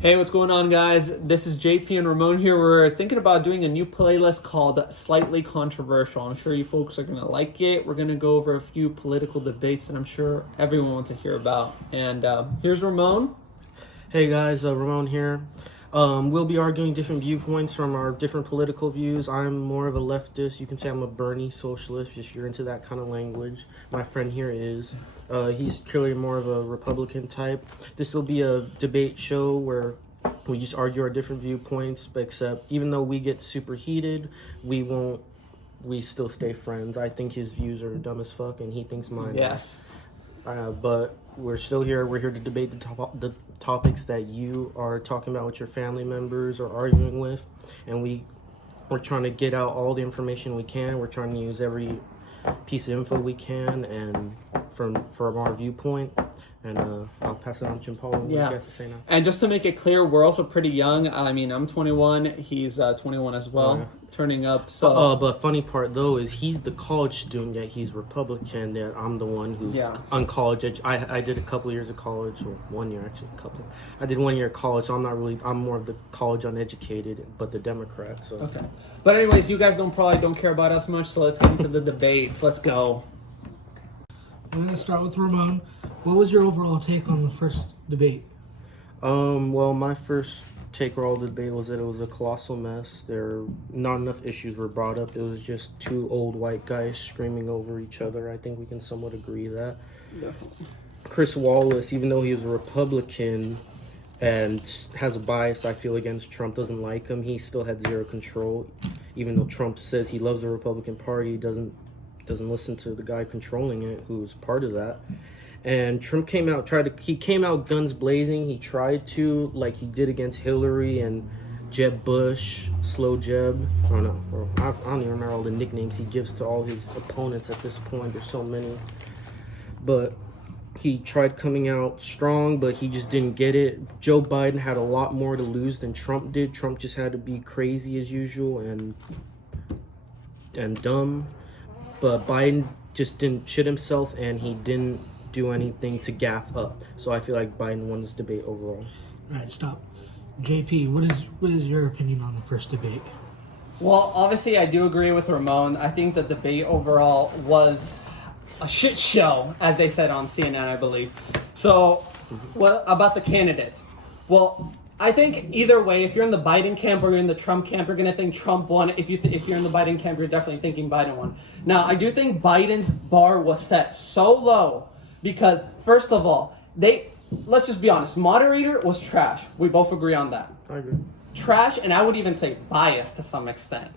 Hey, what's going on, guys? This is JP and Ramon here. We're thinking about doing a new playlist called Slightly Controversial. I'm sure you folks are going to like it. We're going to go over a few political debates that I'm sure everyone wants to hear about. And here's Ramon. Hey guys, Ramon here. We'll be arguing different viewpoints from our different political views. I'm more of a leftist. You can say I'm a Bernie socialist if you're into that kind of language. My friend here is. He's clearly more of a Republican type. This will be a debate show where we just argue our different viewpoints, but except even though we get super heated, we still stay friends. I think his views are dumb as fuck and he thinks mine Yes. but we're still here. We're here to debate the topics that you are talking about with your family members or arguing with, and we're trying to get out all the information we can. We're trying to use every piece of info we can, and from our viewpoint. And I'll pass it on to Jim Paul. What you guys to say now? And just to make it clear, we're also pretty young. I mean, I'm 21. He's 21 as well, turning up. So, but funny part though is he's the college student, yet he's Republican. That I'm the one who's on college. I did a couple years of college, or 1 year actually, I did 1 year of college. So I'm more of the college uneducated, but the Democrat. So okay. But anyways, you guys probably don't care about us much. So let's get into the debates. Let's go. I'm going to start with Ramon. What was your overall take on the first debate? Well, my first take on the debate was that it was a colossal mess. Not enough issues were brought up. It was just two old white guys screaming over each other. I think we can somewhat agree that. Definitely. Chris Wallace, even though he was a Republican and has a bias, I feel, against Trump, doesn't like him, he still had zero control. Even though Trump says he loves the Republican Party, doesn't listen to the guy controlling it, who's part of that. And Trump came out guns blazing. He tried to, like he did against Hillary and Jeb Bush, Slow Jeb. I don't know. I don't even remember all the nicknames he gives to all his opponents at this point. There's so many. But he tried coming out strong, but he just didn't get it. Joe Biden had a lot more to lose than Trump did. Trump just had to be crazy as usual and dumb. But Biden just didn't shit himself, and he didn't do anything to gaff up. So I feel like Biden won this debate overall. All right, stop. JP, what is your opinion on the first debate? Well, obviously, I do agree with Ramon. I think the debate overall was a shit show, as they said on CNN, I believe. So, well, about the candidates. Well, I think either way, if you're in the Biden camp or you're in the Trump camp, you're going to think Trump won. If you're in the Biden camp, you're definitely thinking Biden won. Now, I do think Biden's bar was set so low because, first of all, let's just be honest, moderator was trash. We both agree on that. I agree. Trash, and I would even say biased to some extent.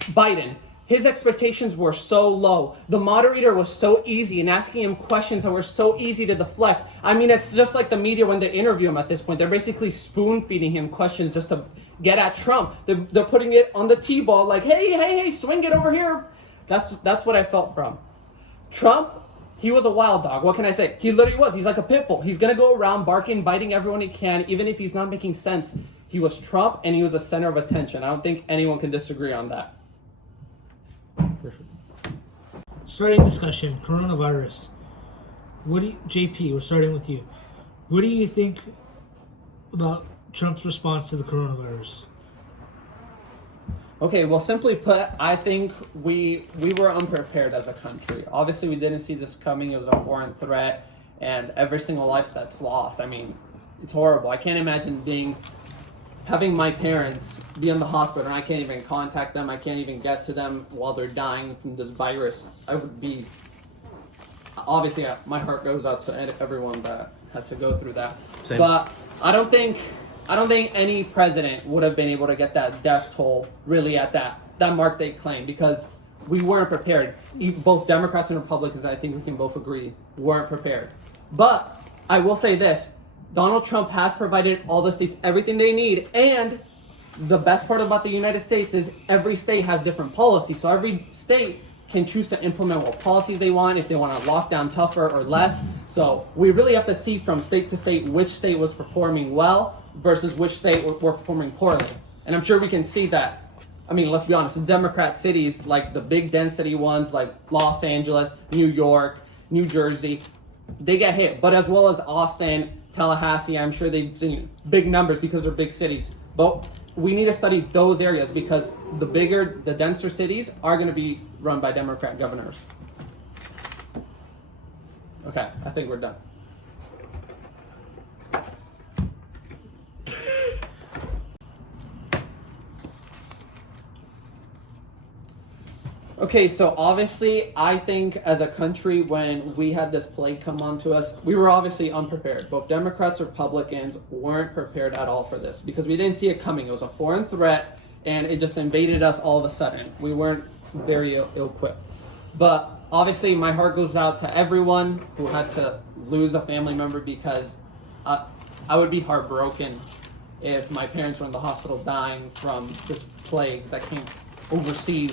Biden, his expectations were so low. The moderator was so easy and asking him questions that were so easy to deflect. I mean, it's just like the media when they interview him at this point. They're basically spoon-feeding him questions just to get at Trump. They're putting it on the T-ball like, hey, swing it over here. That's what I felt from. Trump, he was a wild dog. What can I say? He literally was. He's like a pit bull. He's going to go around barking, biting everyone he can, even if he's not making sense. He was Trump, and he was the center of attention. I don't think anyone can disagree on that. Perfect. Starting discussion, coronavirus. JP, we're starting with you. What do you think about Trump's response to the coronavirus? Okay, well, simply put, I think we were unprepared as a country. Obviously, we didn't see this coming. It was a foreign threat, and every single life that's lost. I mean, it's horrible. I can't imagine having my parents be in the hospital and I can't even contact them. I can't even get to them while they're dying from this virus. I would be, obviously, my heart goes out to everyone that had to go through that. Same. But I don't think any president would have been able to get that death toll really at that mark they claimed, because we weren't prepared. Both Democrats and Republicans, I think we can both agree, weren't prepared. But I will say this. Donald Trump has provided all the states everything they need, and the best part about the United States is every state has different policies, so every state can choose to implement what policies they want, if they want to lock down tougher or less. So we really have to see from state to state which state was performing well versus which state were performing poorly. And I'm sure we can see that. I mean, let's be honest, the Democrat cities, like the big density ones like Los Angeles, New York, New Jersey, they get hit. But as well as Austin, Tallahassee. I'm sure they've seen big numbers because they're big cities. But we need to study those areas because the denser cities are going to be run by Democrat governors. Okay, I think we're done. Okay, so obviously, I think as a country, when we had this plague come onto us, we were obviously unprepared. Both Democrats and Republicans weren't prepared at all for this because we didn't see it coming. It was a foreign threat, and it just invaded us all of a sudden. We weren't very ill-equipped. But obviously, my heart goes out to everyone who had to lose a family member because I would be heartbroken if my parents were in the hospital dying from this plague that came overseas.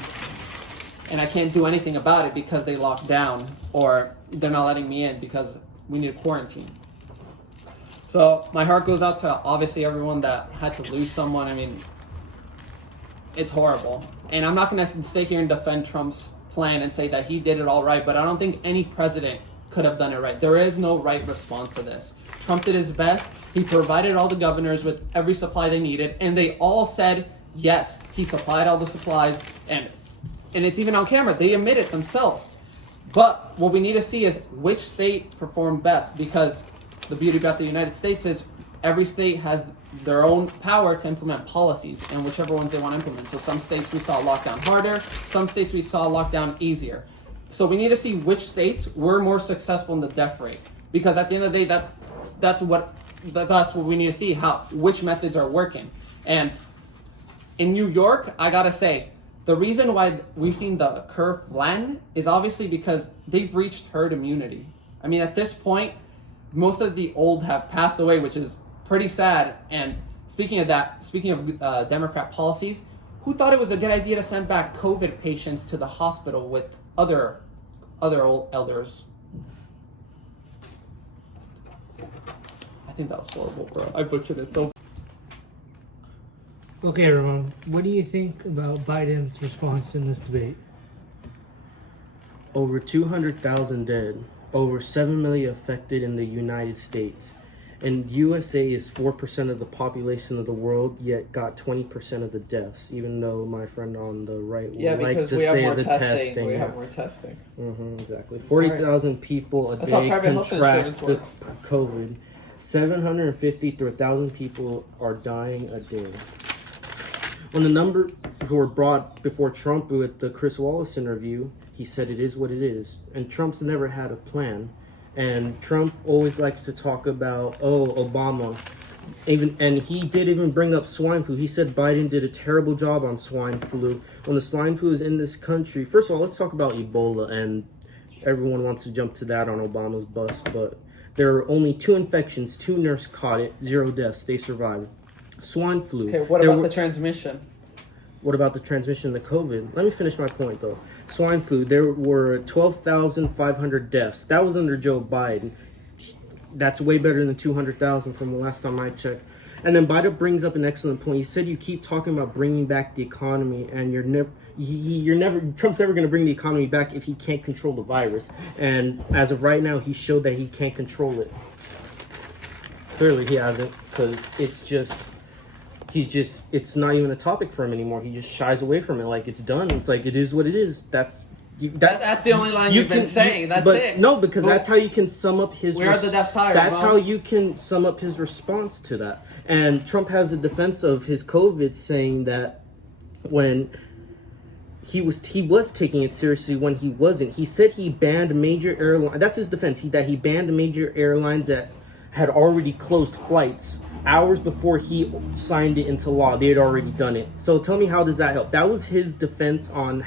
And I can't do anything about it because they locked down or they're not letting me in because we need a quarantine. So my heart goes out to obviously everyone that had to lose someone. I mean, it's horrible. And I'm not going to sit here and defend Trump's plan and say that he did it all right, but I don't think any president could have done it right. There is no right response to this. Trump did his best. He provided all the governors with every supply they needed, and they all said, yes, he supplied all the supplies, and it's even on camera. They admit it themselves. But what we need to see is which state performed best, because the beauty about the United States is every state has their own power to implement policies, and whichever ones they want to implement. So some states we saw lockdown harder, some states we saw lockdown easier. So we need to see which states were more successful in the death rate, because at the end of the day, that's what we need to see, which methods are working. And in New York, I gotta say, the reason why we've seen the curve flatten is obviously because they've reached herd immunity. I mean, at this point, most of the old have passed away, which is pretty sad. And speaking of Democrat policies, who thought it was a good idea to send back COVID patients to the hospital with other old elders? I think that was horrible, bro. I butchered it so. Okay, Ramon, what do you think about Biden's response in this debate? Over 200,000 dead, over 7 million affected in the United States. And USA is 4% of the population of the world, yet got 20% of the deaths, even though my friend on the right would like to say the testing. We have more testing. Exactly. 40,000 people a day contract the COVID. 750 to 1,000 people are dying a day. When the number who were brought before Trump with the Chris Wallace interview, he said it is what it is. And Trump's never had a plan. And Trump always likes to talk about, Obama. And he did even bring up swine flu. He said Biden did a terrible job on swine flu. When the swine flu is in this country, first of all, let's talk about Ebola. And everyone wants to jump to that on Obama's bus. But there are only 2 infections. 2 nurses caught it. 0 deaths. They survived. Swine flu. Okay, what about the transmission? What about the transmission of the COVID? Let me finish my point, though. Swine flu, there were 12,500 deaths. That was under Joe Biden. That's way better than 200,000 from the last time I checked. And then Biden brings up an excellent point. He said you keep talking about bringing back the economy, and Trump's never going to bring the economy back if he can't control the virus. And as of right now, he showed that he can't control it. Clearly, he hasn't, because it's not even a topic for him anymore. He just shies away from it like it's done. It's like, it is what it is. That's the only line you've been saying. That's it. No, because that's how you can sum up his... Where are the deaths higher? That's how you can sum up his response to that. And Trump has a defense of his COVID, saying that when he was taking it seriously when he wasn't. He said he banned major airlines. That's his defense. That he banned major airlines that had already closed flights hours before he signed it into law. They had already done it. So tell me, how does that help? That was his defense on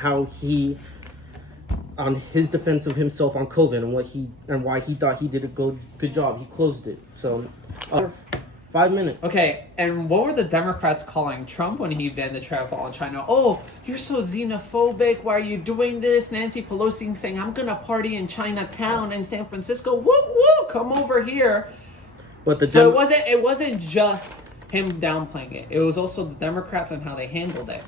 his defense of himself on COVID and why he thought he did a good job. He closed it. So 5 minutes. Okay, and what were the Democrats calling Trump when he banned the travel on China? Oh, you're so xenophobic. Why are you doing this? Nancy Pelosi saying, I'm going to party in Chinatown in San Francisco. Woo, woo, come over here. But it wasn't just him downplaying it. It was also the Democrats and how they handled it.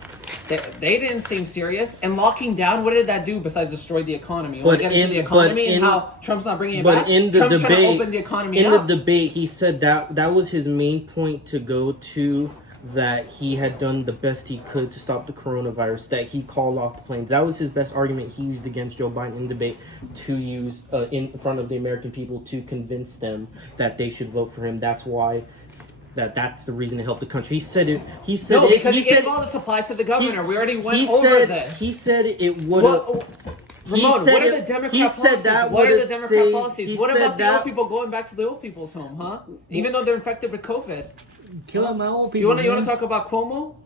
They didn't seem serious. And locking down, what did that do besides destroy the economy? But get into the economy and how Trump's not bringing it back. in the Trump's trying to debate, open the economy up. he said that was his main point to go to, that he had done the best he could to stop the coronavirus, that he called off the planes. That was his best argument he used against Joe Biden in debate, to use in front of the American people to convince them that they should vote for him. That's why. That's the reason to help the country. He said it. He said no, it. because he said gave all the supplies to the governor. We already went over over this. He said it would. Ramon, what are the Democrat policies? What are the Democrat policies? What about the old people going back to the old people's home, huh? Even though they're infected with COVID. Killing my old people. You want to talk about Cuomo?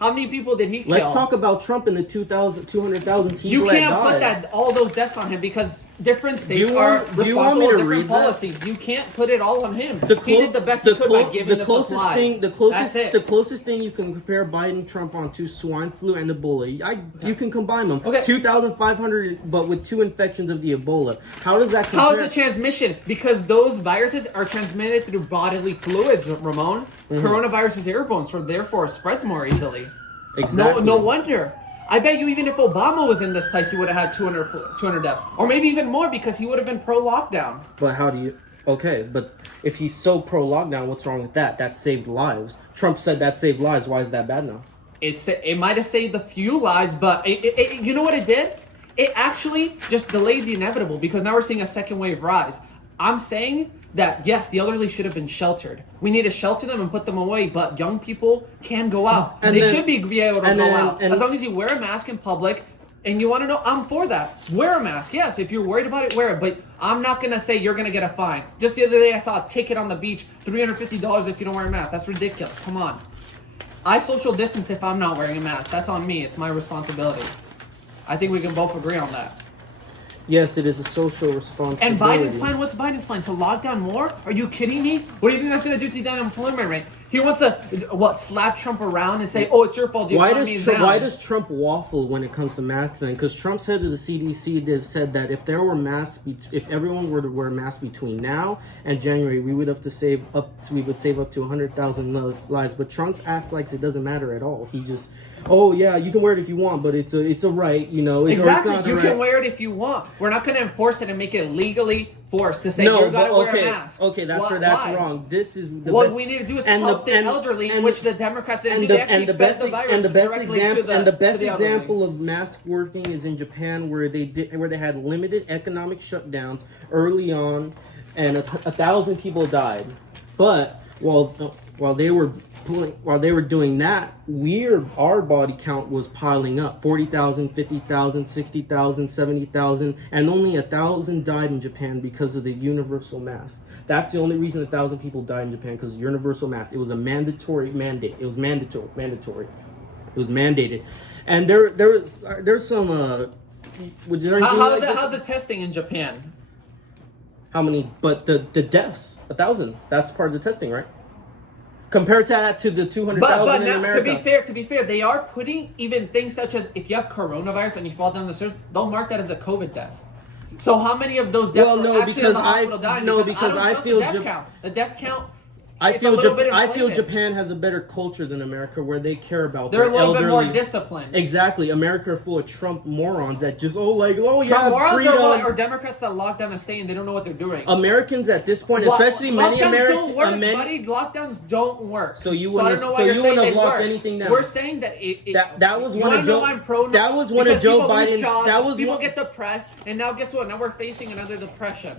How many people did he kill? Let's talk about Trump and the 200,000 people You can't that put all those deaths on him because different states are responsible for different policies. You can't put it all on him. He did the best he could by giving the supplies. The closest thing you can compare Biden and Trump on to swine flu and Ebola. You can combine them. Okay. 2,500, but with 2 infections of the Ebola. How does that compare? How is the transmission? Because those viruses are transmitted through bodily fluids, Ramon. Mm-hmm. Coronavirus is airborne, so therefore it spreads more easily. Exactly. No wonder. I bet you even if Obama was in this place, he would have had 200 deaths. Or maybe even more because he would have been pro-lockdown. But how do you... Okay, but if he's so pro-lockdown, what's wrong with that? That saved lives. Trump said that saved lives. Why is that bad now? It might have saved a few lives, but you know what it did? It actually just delayed the inevitable because now we're seeing a second wave rise. I'm saying that, yes, the elderly should have been sheltered. We need to shelter them and put them away, but young people can go out. They should be able to go out. As long as you wear a mask in public, and you want to know, I'm for that. Wear a mask. Yes, if you're worried about it, wear it. But I'm not going to say you're going to get a fine. Just the other day, I saw a ticket on the beach, $350 if you don't wear a mask. That's ridiculous. Come on. I social distance if I'm not wearing a mask. That's on me. It's my responsibility. I think we can both agree on that. Yes, it is a social responsibility. And Biden's plan, what's Biden's plan? To lock down more? Are you kidding me? What do you think that's going to do to the unemployment rate? He wants to, slap Trump around and say, oh, it's your fault, the economy is down. Why does Trump waffle when it comes to masks then? Because Trump's head of the CDC said that if there were masks, if everyone were to wear masks between now and January, we would save up to 100,000 lives. But Trump acts like it doesn't matter at all. He just, oh yeah, you can wear it if you want, but it's a right, you know. Exactly, you can wear it if you want. We're not going to enforce it and make it legally forced to say you got to wear a mask. Okay, that's wrong. This is the what best, we need to do is help the elderly, which the Democrats didn't do. They actually fed the virus directly to the example of mask working is in Japan, where they had limited economic shutdowns early on, and 1,000 people died. But while they were doing that, our body count was piling up. 40,000, 50,000, 60,000, 70,000, and only 1,000 died in Japan because of the universal mask. That's the only reason 1,000 people died in Japan, because of universal mask. It was a mandatory mandate. It was mandatory. It was mandated. And there's some how's the testing in Japan? How many? But the deaths, 1,000. That's part of the testing, right? Compared to the 200,000 in America. To be fair, they are putting even things such as if you have coronavirus and you fall down the stairs, they'll mark that as a COVID death. So how many of those deaths are actually in the hospital dying? Because I feel the death count. I feel Japan has a better culture than America, where they care about They're their a little elderly. bit more disciplined. Exactly. America are full of Trump morons that just Trump freedom. morons or Democrats that lock down a state and they don't know what they're doing. Americans at this point, especially many Americans, lockdowns don't work. So you wouldn't have locked anything down. We're saying that that was one of Joe Biden's. People get depressed, and now guess what? Now we're facing another depression.